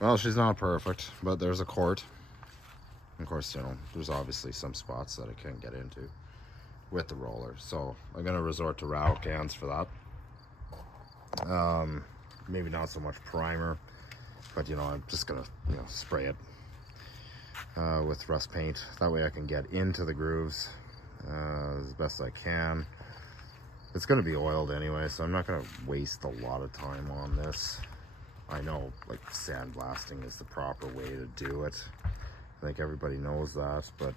Well, she's not perfect, but there's a court. Of course, you know, there's obviously some spots that I can't get into with the roller. So I'm going to resort to rattle cans for that. Maybe not so much primer, but you know, I'm just going to, you know, spray it with rust paint. That way I can get into the grooves as best I can. It's going to be oiled anyway, so I'm not going to waste a lot of time on this. I know, like, sandblasting is the proper way to do it. I think everybody knows that, but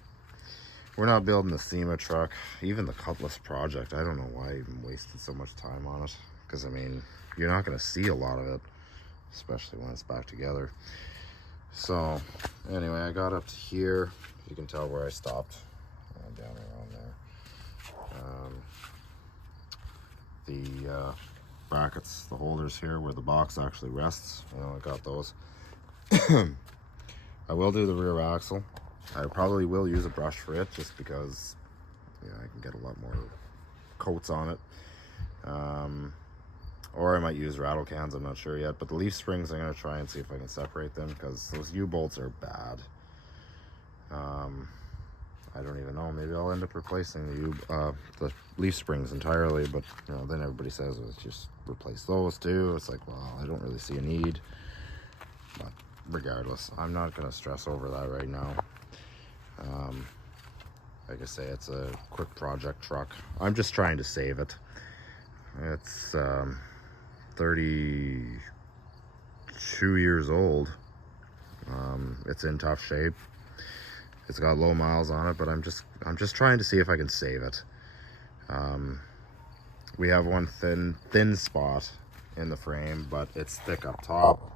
we're not building the SEMA truck. Even the Cutlass project, I don't know why I even wasted so much time on it. Because, I mean, you're not going to see a lot of it, especially when it's back together. So, anyway, I got up to here. You can tell where I stopped. Down around there. The brackets, the holders here where the box actually rests, you know, I got those. I will do the rear axle. I probably will use a brush for it just because, yeah, I can get a lot more coats on it. Or I might use rattle cans, I'm not sure yet. But the leaf springs, I'm going to try and see if I can separate them because those U-bolts are bad. I don't even know. Maybe I'll end up replacing the leaf springs entirely. But, you know, then everybody says, well, just replace those too. It's like, well, I don't really see a need. But regardless, I'm not going to stress over that right now. Like I say, it's a quick project truck. I'm just trying to save it. It's 32 years old. It's in tough shape. It's got low miles on it, but I'm just trying to see if I can save it. We have one thin spot in the frame, but it's thick up top.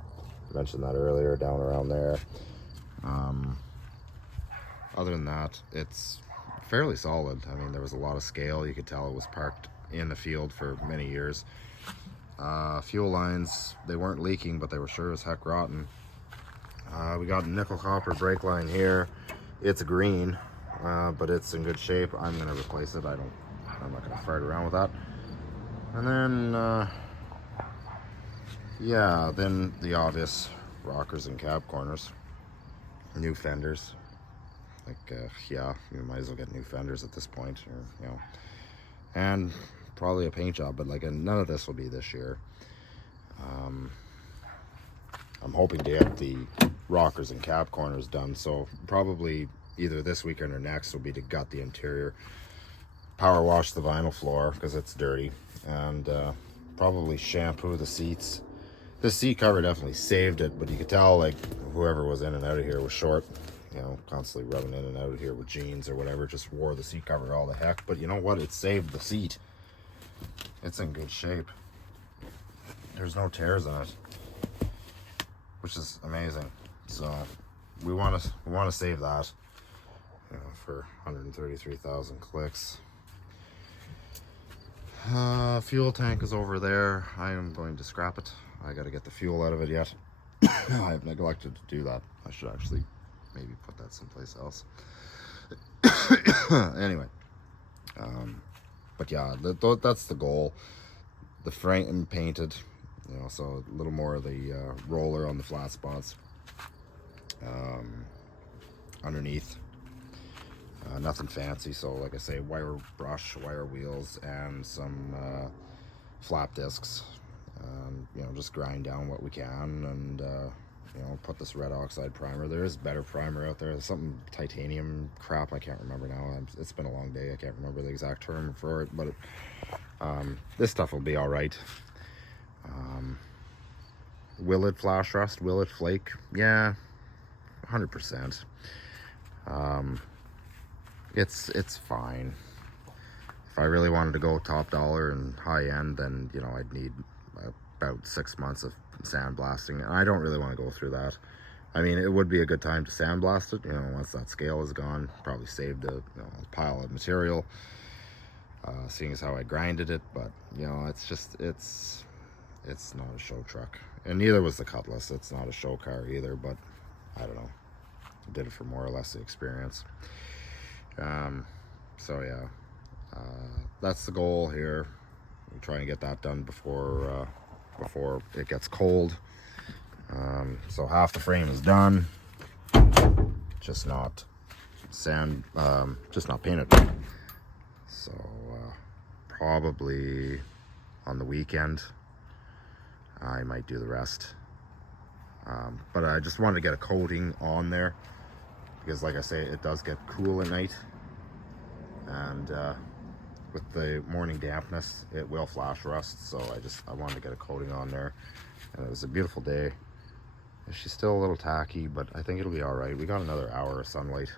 I mentioned that earlier, down around there. Other than that, it's fairly solid. I mean, there was a lot of scale. You could tell it was parked in the field for many years. Fuel lines, they weren't leaking, but they were sure as heck rotten. We got a nickel copper brake line here. It's green, but it's in good shape. I'm gonna replace it. I'm not gonna fart around with that. And then, yeah, then the obvious rockers and cab corners, new fenders. Like, yeah, you might as well get new fenders at this point, or, you know, and probably a paint job, but like none of this will be this year. I'm hoping to get the rockers and cab corners done, so probably either this weekend or next will be to gut the interior, power wash the vinyl floor because it's dirty, and probably shampoo the seats. This seat cover definitely saved it, but you could tell like whoever was in and out of here was short, you know, constantly rubbing in and out of here with jeans or whatever, just wore the seat cover all the heck. But you know what? It saved the seat. It's in good shape. There's no tears in it, which is amazing. So we want to save that, you know, for 133,000 clicks. Fuel tank is over there. I am going to scrap it. I got to get the fuel out of it yet. I've neglected to do that. I should actually maybe put that someplace else. Anyway, but yeah, that's the goal. The frame painted, you know, so a little more of the roller on the flat spots. Underneath, nothing fancy. So like I say, wire brush, wire wheels, and some flap discs. You know, just grind down what we can, and you know, put this red oxide primer. There is better primer out there. There's something titanium crap, I can't remember now. It's been a long day. I can't remember the exact term for it, but this stuff will be all right. Will it flash rust? Will it flake? Yeah, 100%. It's fine. If I really wanted to go top dollar and high end, then, you know, I'd need about 6 months of sandblasting, and I don't really want to go through that. I mean, it would be a good time to sandblast it, you know, once that scale is gone. Probably saved a pile of material, seeing as how I grinded it. But, you know, it's just, it's not a show truck, and neither was the Cutlass. It's not a show car either, but I don't know, I did it for more or less the experience. So yeah, that's the goal here. I'm trying to get that done before it gets cold. So half the frame is done, just not just not painted. So probably on the weekend I might do the rest. But I just wanted to get a coating on there because, like I say, it does get cool at night, and with the morning dampness it will flash rust. So I wanted to get a coating on there, and it was a beautiful day. She's still a little tacky, but I think it'll be all right. We got another hour of sunlight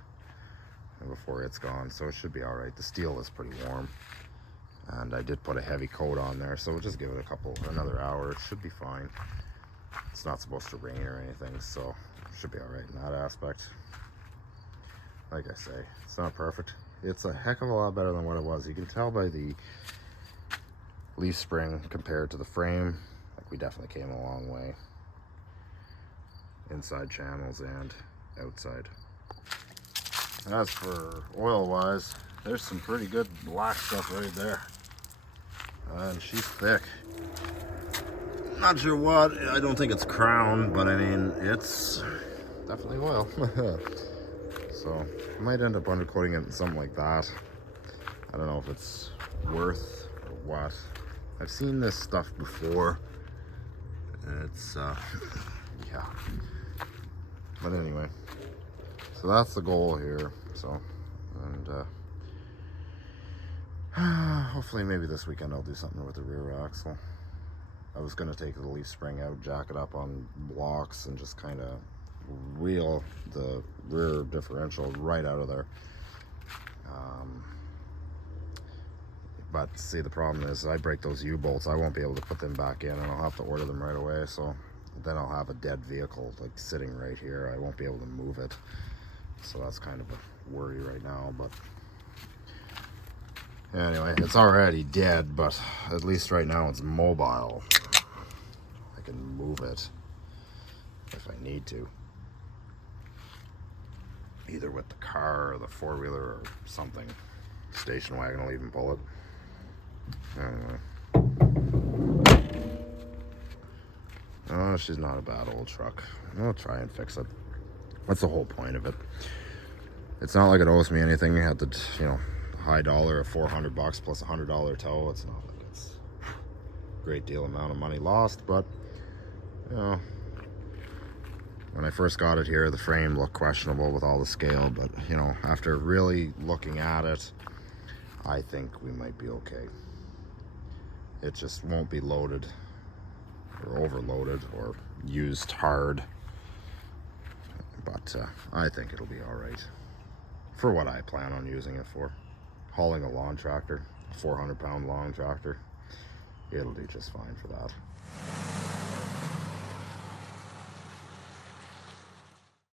before it's gone, so it should be all right. The steel is pretty warm, and I did put a heavy coat on there, so we'll just give it another hour. It should be fine. It's not supposed to rain or anything, so it should be all right in that aspect. Like I say, it's not perfect. It's a heck of a lot better than what it was. You can tell by the leaf spring compared to the frame. Like, we definitely came a long way, inside channels and outside. As for oil wise, there's some pretty good black stuff right there, and she's thick. Not sure what. I don't think it's Crown, but I mean, it's definitely oil. So I might end up undercoating it in something like that. I don't know if it's worth or what. I've seen this stuff before, and it's yeah. But anyway, so that's the goal here. So, and hopefully maybe this weekend I'll do something with the rear axle. I was going to take the leaf spring out, jack it up on blocks, and just kind of wheel the rear differential right out of there. But see, the problem is I break those U-bolts. I won't be able to put them back in, and I'll have to order them right away. So then I'll have a dead vehicle like sitting right here. I won't be able to move it. So that's kind of a worry right now. But anyway, it's already dead, but at least right now it's mobile. I can move it if I need to, either with the car or the four-wheeler or something. Station wagon will even pull it. Anyway. Oh, she's not a bad old truck. I'll try and fix it. That's the whole point of it. It's not like it owes me anything. You have to, high dollar of $400 plus $100 tow. It's not like it's a great deal amount of money lost, but when I first got it here, the frame looked questionable with all the scale, but after really looking at it, I think we might be okay. It just won't be loaded or overloaded or used hard, but I think it'll be all right for what I plan on using it for. Hauling a lawn tractor, a 400-pound lawn tractor, it'll do just fine for that.